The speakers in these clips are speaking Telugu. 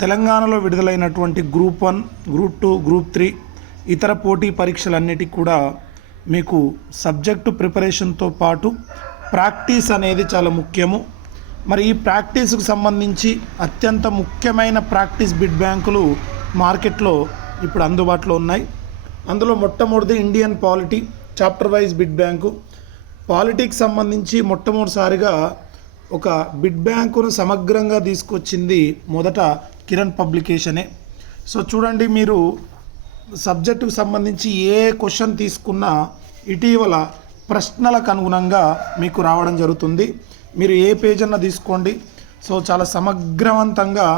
తెలంగాణలో విడుదలైనటువంటి గ్రూప్ 1, గ్రూప్ 2, గ్రూప్ 3 ఇతర పోటీ పరీక్షలన్నిటికీ కూడా మీకు సబ్జెక్టు ప్రిపరేషన్తో పాటు ప్రాక్టీస్ అనేది చాలా ముఖ్యము. మరి ఈ ప్రాక్టీస్కు సంబంధించి అత్యంత ముఖ్యమైన ప్రాక్టీస్ బిడ్ బ్యాంకులు మార్కెట్లో ఇప్పుడు అందుబాటులో ఉన్నాయి. అందులో మొట్టమొదటి Indian polity chapter wise bit bank. Politics సంబంధించి మొట్టమొదటిసారిగా ఒక బిడ్ బ్యాంకును సమగ్రంగా తీసుకొచ్చింది మొదట కిరణ్ పబ్లికేషనే. సో చూడండి, మీరు సబ్జెక్టుకు సంబంధించి ఏ క్వశ్చన్ తీసుకున్నా ఇటీవల ప్రశ్నలకు అనుగుణంగా మీకు రావడం జరుగుతుంది. మీరు ఏ పేజ్ అన్నా తీసుకోండి. సో చాలా సమగ్రవంతంగా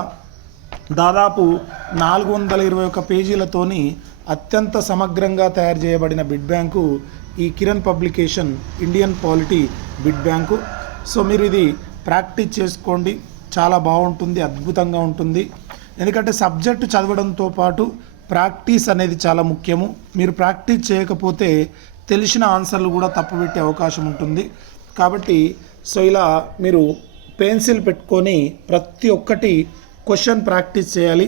దాదాపు 421 పేజీలతోని అత్యంత సమగ్రంగా తయారు చేయబడిన బిడ్ బ్యాంకు ఈ Kiran publication Indian polity bit bank. So మీరు ఇది ప్రాక్టీస్ చేసుకోండి, చాలా బాగుంటుంది, అద్భుతంగా ఉంటుంది. ఎందుకంటే సబ్జెక్టు చదవడంతో పాటు ప్రాక్టీస్ అనేది చాలా ముఖ్యము. మీరు ప్రాక్టీస్ చేయకపోతే తెలిసిన ఆన్సర్లు కూడా తప్పుపెట్టే అవకాశం ఉంటుంది. కాబట్టి సో ఇలా మీరు పెన్సిల్ పెట్టుకొని ప్రతి ఒక్కటి క్వశ్చన్ ప్రాక్టీస్ చేయాలి.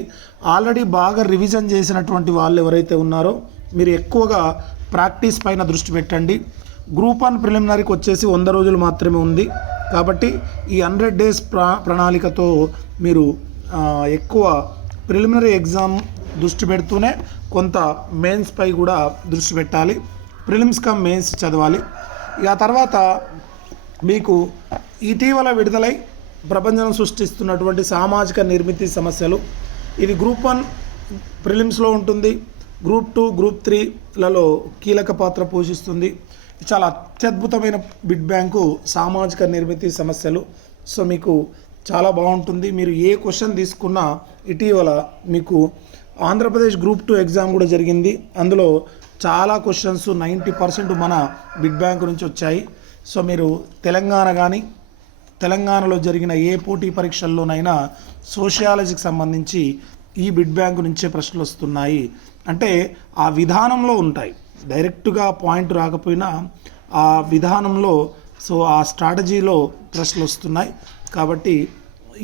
ఆల్రెడీ బాగా రివిజన్ చేసినటువంటి వాళ్ళు ఎవరైతే ఉన్నారో మీరు ఎక్కువగా ప్రాక్టీస్ పైన దృష్టి పెట్టండి. గ్రూప్ 1 ప్రిలిమినరీకి వచ్చేసి 100 రోజులు మాత్రమే ఉంది. కాబట్టి ఈ 100 డేస్ ప్రణాళికతో మీరు ఎక్కువ ప్రిలిమినరీ ఎగ్జామ్ దృష్టి పెడుతూనే కొంత మెయిన్స్ పై కూడా దృష్టి పెట్టాలి. ప్రిలిమ్స్ కమ్ మెయిన్స్ చదవాలి. ఇక తర్వాత మీకు ఇటీవల విడుదలై ప్రపంచం సృష్టిస్తున్నటువంటి సామాజిక నిర్మితి సమస్యలు, ఇది గ్రూప్ 1 ప్రిలిమ్స్లో ఉంటుంది. గ్రూప్ 2, గ్రూప్ 3లలో కీలక పాత్ర పోషిస్తుంది. చాలా అత్యద్భుతమైన బిడ్ బ్యాంకు సామాజిక నిర్మితి సమస్యలు. సో మీకు చాలా బాగుంటుంది. మీరు ఏ క్వశ్చన్ తీసుకున్నా ఇటీవల మీకు ఆంధ్రప్రదేశ్ గ్రూప్ 2 ఎగ్జామ్ కూడా జరిగింది. అందులో చాలా క్వశ్చన్స్ 90% మన బిడ్ బ్యాంకు నుంచి వచ్చాయి. సో మీరు తెలంగాణలో జరిగిన ఏ పోటీ పరీక్షల్లోనైనా సోషియాలజీకి సంబంధించి ఈ బిడ్ బ్యాంకు నుంచే ప్రశ్నలు వస్తున్నాయి. అంటే ఆ విధానంలో ఉంటాయి, డైరెక్ట్గా పాయింట్ రాకపోయినా ఆ విధానంలో, సో ఆ స్ట్రాటజీలో ప్రశ్నలు వస్తున్నాయి. కాబట్టి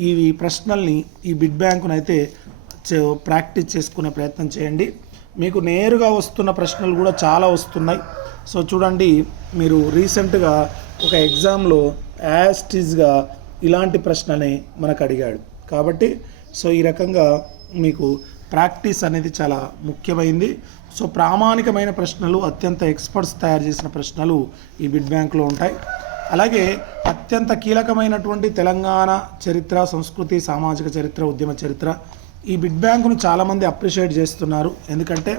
ఈ ప్రశ్నల్ని ఈ బిడ్ బ్యాంకునైతే ప్రాక్టీస్ చేసుకునే ప్రయత్నం చేయండి. మీకు నేరుగా వస్తున్న ప్రశ్నలు కూడా చాలా వస్తున్నాయి. సో చూడండి, మీరు రీసెంట్గా ఒక ఎగ్జామ్లో యాస్టీజ్గా ఇలాంటి ప్రశ్ననే మనకు అడిగాడు. కాబట్టి సో ఈ రకంగా మీకు ప్రాక్టీస్ అనేది చాలా ముఖ్యమైంది. సో ప్రామాణికమైన ప్రశ్నలు, అత్యంత ఎక్స్పర్ట్స్ తయారు చేసిన ప్రశ్నలు ఈ బిడ్ బ్యాంకులో ఉంటాయి. అలాగే అత్యంత కీలకమైనటువంటి తెలంగాణ చరిత్ర, సంస్కృతి, సామాజిక చరిత్ర, ఉద్యమ చరిత్ర, ఈ బిడ్ బ్యాంకును చాలామంది అప్రిషియేట్ చేస్తున్నారు. ఎందుకంటే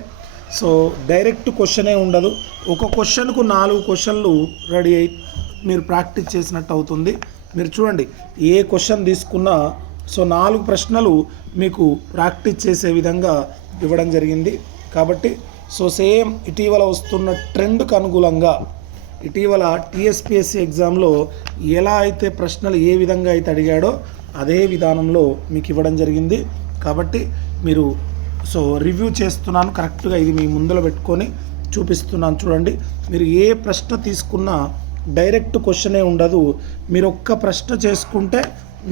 సో డైరెక్ట్ క్వశ్చనే ఉండదు, ఒక క్వశ్చన్కు 4 క్వశ్చన్లు రెడీ అయి మీరు ప్రాక్టీస్ చేసినట్టు అవుతుంది. మీరు చూడండి, ఏ క్వశ్చన్ తీసుకున్నా సో 4 ప్రశ్నలు మీకు ప్రాక్టీస్ చేసే విధంగా ఇవ్వడం జరిగింది. కాబట్టి సో సేమ్ ఇటీవల వస్తున్న ట్రెండ్కు అనుగుణంగా ఇటీవల టీఎస్పీఎస్సీ ఎగ్జామ్లో ఎలా అయితే ప్రశ్నలు ఏ విధంగా అయితే అడిగాడో అదే విధానంలో మీకు ఇవ్వడం జరిగింది. కాబట్టి మీరు సో రివ్యూ చేస్తున్నాను కరెక్ట్గా, ఇది మీ ముందర పెట్టుకొని చూపిస్తున్నాను. చూడండి, మీరు ఏ ప్రశ్న తీసుకున్నా డైరెక్ట్ క్వశ్చనే ఉండదు. మీరు ఒక్క ప్రశ్న చేసుకుంటే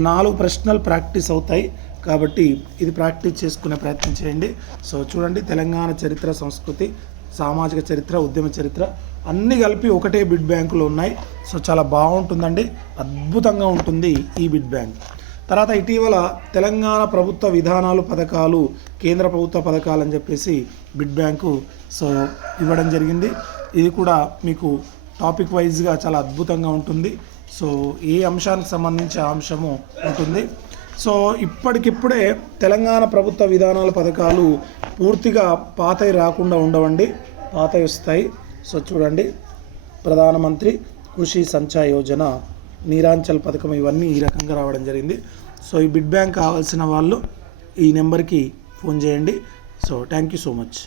4 ప్రశ్నలు ప్రాక్టీస్ అవుతాయి. కాబట్టి ఇది ప్రాక్టీస్ చేసుకునే ప్రయత్నం చేయండి. సో చూడండి, తెలంగాణ చరిత్ర, సంస్కృతి, సామాజిక చరిత్ర, ఉద్యమ చరిత్ర అన్నీ కలిపి ఒకటే బిడ్ బ్యాంకులో ఉన్నాయి. సో చాలా బాగుంటుందండి, అద్భుతంగా ఉంటుంది ఈ బిడ్ బ్యాంక్. తర్వాత ఇటీవల తెలంగాణ ప్రభుత్వ విధానాలు, పథకాలు, కేంద్ర ప్రభుత్వ పథకాలు అని చెప్పేసి బిడ్ బ్యాంకు సో ఇవ్వడం జరిగింది. ఇది కూడా మీకు టాపిక్ వైజ్గా చాలా అద్భుతంగా ఉంటుంది. సో ఏ అంశానికి సంబంధించి ఆ అంశము ఉంటుంది. సో ఇప్పటికిప్పుడే తెలంగాణ ప్రభుత్వ విధానాల పథకాలు పూర్తిగా పాతవి రాకుండా ఉండవండి, పాతవి వస్తాయి. సో చూడండి, ప్రధానమంత్రి కృషి సంచాయ్ యోజన, నీరాంచల్ పథకం, ఇవన్నీ ఈ రకంగా రావడం జరిగింది. సో ఈ బిడ్ బ్యాంక్ కావాల్సిన వాళ్ళు ఈ నెంబర్కి ఫోన్ చేయండి. So thank you so much.